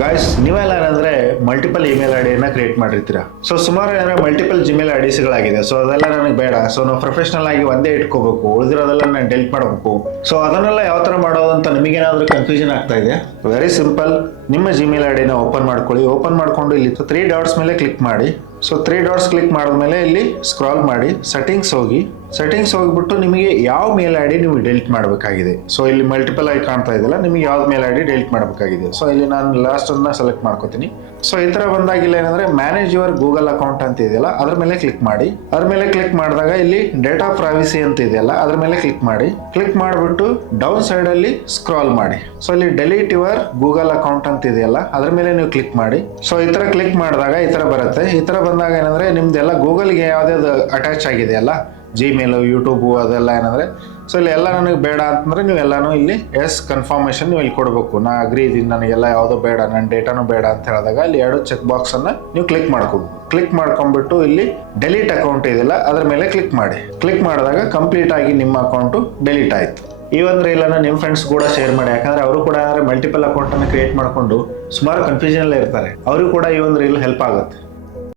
Guys ನೀವೆಲ್ಲ ಏನಂದ್ರೆ multiple email ಐಡಿಯನ್ನ create ಮಾಡಿರ್ತೀರಾ. So ಸುಮಾರು ಏನಂದ್ರೆ ಮಲ್ಟಿಪಲ್ ಜಿಮೇಲ್ ಐಡಿಸ್ಗಳಾಗಿದೆ. ಸೊ ಅದೆಲ್ಲ ನನಗೆ ಬೇಡ. ಸೊ ನಾವು ಪ್ರೊಫೆಷನಲ್ ಆಗಿ ಒಂದೇ ಇಟ್ಕೋಬೇಕು, ಉಳಿದಿರೋದೆಲ್ಲ ನಾನು ಡೆಲಿಟ್ ಮಾಡಬೇಕು. ಸೊ ಅದನ್ನೆಲ್ಲ ಯಾವ ತರ ಮಾಡೋದು ಅಂತ ನಿಮಗೇನಾದ್ರೂ ಕನ್ಫ್ಯೂಷನ್ ಆಗ್ತಾ ಇದೆ? Very simple. ನಿಮ್ಮ ಜಿಮೇಲ್ ಐಡಿನ ಓಪನ್ ಮಾಡ್ಕೊಳ್ಳಿ. ಓಪನ್ ಮಾಡ್ಕೊಂಡು ಇಲ್ಲಿ 3 ಡಾಟ್ಸ್ ಮೇಲೆ ಕ್ಲಿಕ್ ಮಾಡಿ. ಸೊ 3 ಡಾಟ್ಸ್ ಕ್ಲಿಕ್ ಮಾಡಿದ್ಮೇಲೆ ಇಲ್ಲಿ ಸ್ಕ್ರಾಲ್ ಮಾಡಿ ಸೆಟ್ಟಿಂಗ್ಸ್ ಹೋಗಿ. ಸೆಟ್ಟಿಂಗ್ಸ್ ಹೋಗ್ಬಿಟ್ಟು ನಿಮಗೆ ಯಾವ ಮೇಲ್ ಐಡಿ ನೀವು ಡೆಲಿಟ್ ಮಾಡಬೇಕಾಗಿದೆ. ಸೊ ಇಲ್ಲಿ ಮಲ್ಟಿಪಲ್ ಆಗಿ ಕಾಣ್ತಾ ಇದೆಯಲ್ಲ, ನಿಮಗೆ ಯಾವ್ದು ಮೇಲ್ ಐಡಿ ಡೆಲಿಟ್ ಮಾಡಬೇಕಾಗಿದೆ. ಸೊ ಇಲ್ಲಿ ನಾನು ಲಾಸ್ಟ್ ಅನ್ನ ಸೆಲೆಕ್ಟ್ ಮಾಡ್ಕೋತೀನಿ. ಸೊ ಈ ತರ ಬಂದಾಗಿಲ್ಲ ಏನಂದ್ರೆ ಮ್ಯಾನೇಜ್ ಯುವರ್ ಗೂಗಲ್ ಅಕೌಂಟ್ ಅಂತ ಇದೆಯಲ್ಲ, ಅದ್ರ ಮೇಲೆ ಕ್ಲಿಕ್ ಮಾಡಿ. ಅದ್ರ ಮೇಲೆ ಕ್ಲಿಕ್ ಮಾಡಿದಾಗ ಇಲ್ಲಿ ಡೇಟಾ ಪ್ರೈವಸಿ ಅಂತ ಇದೆಯಲ್ಲ, ಅದ್ರ ಮೇಲೆ ಕ್ಲಿಕ್ ಮಾಡಿ. ಕ್ಲಿಕ್ ಮಾಡಿಬಿಟ್ಟು ಡೌನ್ ಸೈಡ್ ಅಲ್ಲಿ ಸ್ಕ್ರಾಲ್ ಮಾಡಿ. ಸೊ ಇಲ್ಲಿ ಡೆಲೀಟ್ ಯುವರ್ ಗೂಗಲ್ ಅಕೌಂಟ್ ಅಂತ ಇದೆಯಲ್ಲ, ಅದ್ರ ಮೇಲೆ ನೀವು ಕ್ಲಿಕ್ ಮಾಡಿ. ಸೊ ಈ ತರ ಕ್ಲಿಕ್ ಮಾಡಿದಾಗ ಈ ತರ ಬರುತ್ತೆ. ಈ ತರ ಬಂದಾಗ ಏನಂದ್ರೆ ನಿಮ್ದೆಲ್ಲ ಗೂಗಲ್ಗೆ ಯಾವ್ದಾವ್ದು ಅಟ್ಯಾಚ್ ಆಗಿದೆಯಲ್ಲ, ಜಿಮೇಲು, ಯೂಟ್ಯೂಬು, ಅದೆಲ್ಲ ಏನಂದ್ರೆ ಸೊ ಇಲ್ಲಿ ಎಲ್ಲ ನನಗೆ ಬೇಡ ಅಂತಂದ್ರೆ ನೀವು ಎಲ್ಲಾನು ಇಲ್ಲಿ ಎಸ್ ಕನ್ಫರ್ಮೇಶನ್ ನೀವು ಇಲ್ಲಿ ಕೊಡಬೇಕು. ನಾ ಅಗ್ರಿ ಇದೀನಿ, ನನಗೆಲ್ಲ ಯಾವುದೋ ಬೇಡ, ನನ್ನ ಡೇಟಾನು ಬೇಡ ಅಂತ ಹೇಳಿದಾಗ ಇಲ್ಲಿ 2 ಚೆಕ್ ಬಾಕ್ಸ್ ಅನ್ನ ನೀವು ಕ್ಲಿಕ್ ಮಾಡ್ಕೋಬೇಕು. ಕ್ಲಿಕ್ ಮಾಡ್ಕೊಂಡ್ಬಿಟ್ಟು ಇಲ್ಲಿ ಡೆಲೀಟ್ ಅಕೌಂಟ್ ಇದೆಯಲ್ಲ, ಅದ್ರ ಮೇಲೆ ಕ್ಲಿಕ್ ಮಾಡಿ. ಕ್ಲಿಕ್ ಮಾಡಿದಾಗ ಕಂಪ್ಲೀಟ್ ಆಗಿ ನಿಮ್ಮ ಅಕೌಂಟು ಡೆಲೀಟ್ ಆಯ್ತು. ಈ ಒಂದು ರೀಲನ್ನು ನಿಮ್ಮ ಫ್ರೆಂಡ್ಸ್ ಕೂಡ ಶೇರ್ ಮಾಡಿ. ಯಾಕಂದ್ರೆ ಅವರು ಕೂಡ ಮಲ್ಟಿಪಲ್ ಅಕೌಂಟ್ ಅನ್ನು ಕ್ರಿಯೇಟ್ ಮಾಡ್ಕೊಂಡು ಸುಮಾರು ಕನ್ಫ್ಯೂಷನ್ ಇರ್ತಾರೆ. ಅವರು ಕೂಡ ಈ ಒಂದು ರೀಲ್ ಹೆಲ್ಪ್ ಆಗುತ್ತೆ.